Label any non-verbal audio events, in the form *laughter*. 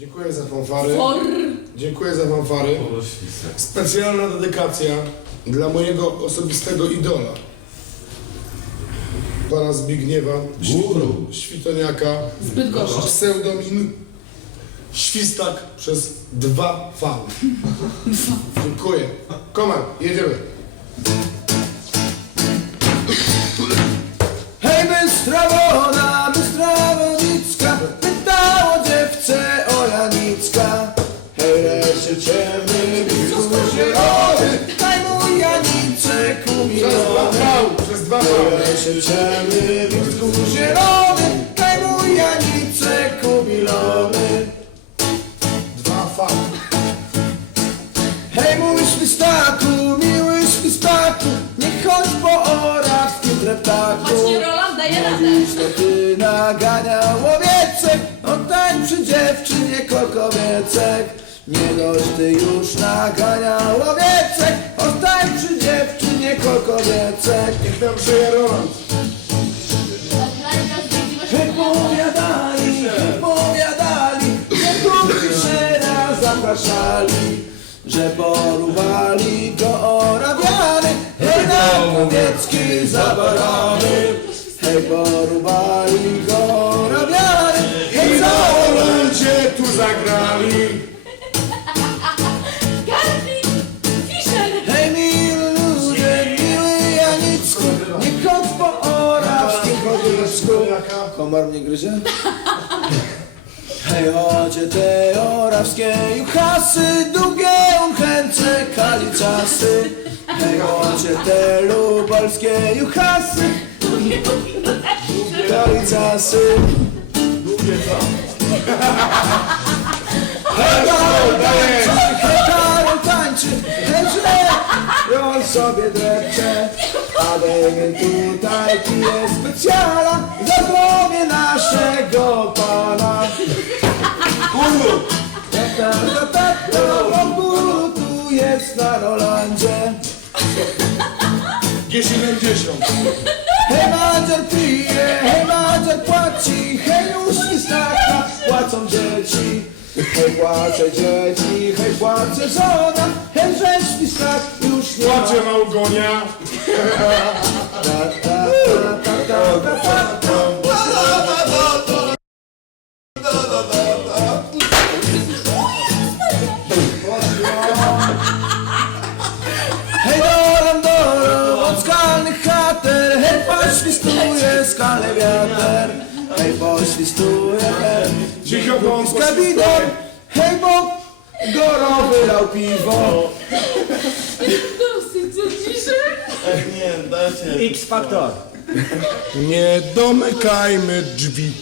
Dziękuję za fanfary. For. Dziękuję za fanfary. Specjalna dedykacja dla mojego osobistego idola. Pana Zbigniewa Guru. Świtoniaka. Zbyt gorzko. Pseudomin Świstak przez *laughs* dwa V. Dziękuję. Komar, jedziemy. Janiczek Przez dwa umiłony. V. Przez dwa Hej, V. lesie ciemny, blisku zielony, daj mój Janiczek umilony. Dwa V. Hej, mój świstaku, miły świstaku, nie chodź po orawskim dreptaku. Chodźcie, Roland daje radę. To ty nagania łowiecek, oddaj przy dziewczynie kokowiecek. Nie dość ty już nagania łowiecek, oddaj przy dziewczynie kokowiecek. Niech nam żyje Roland. Hej, powiadali, hej, powiadali, że tu raz zapraszali, że porwali go orawiany, hej, na powiecki zabarany. Hej, porwali go Komar mnie gryzie? Hej, chodzie te orawskie juchasy, długie unchęce kalicasy. Hej, chodzie te lubelskie juchasy. Hej, Karol tańczy, hej, tańczy, hej, on sobie drepcze. A tutaj pije specjala tu jest na Rolandzie. G70. Hej, Madziar pije, hej, Madziar płaci, hej, już nie staka, płacą dzieci. Hej, płacze dzieci, hej, płacze żona, hej, żeś mi stak, już nie ma. Płacze Małgonia. Ta, ta, ta, ta, ta, ta, ta. Hej, doram, doram, od skalnych chater, hej, poświstuje skale wiater, hej, poświstuje, Cicho, bo on z kabinem, hej, bo gorowy lał piwo. Dosyć, co ciszej. Nie, dajcie. X Factor. Nie domykajmy drzwi.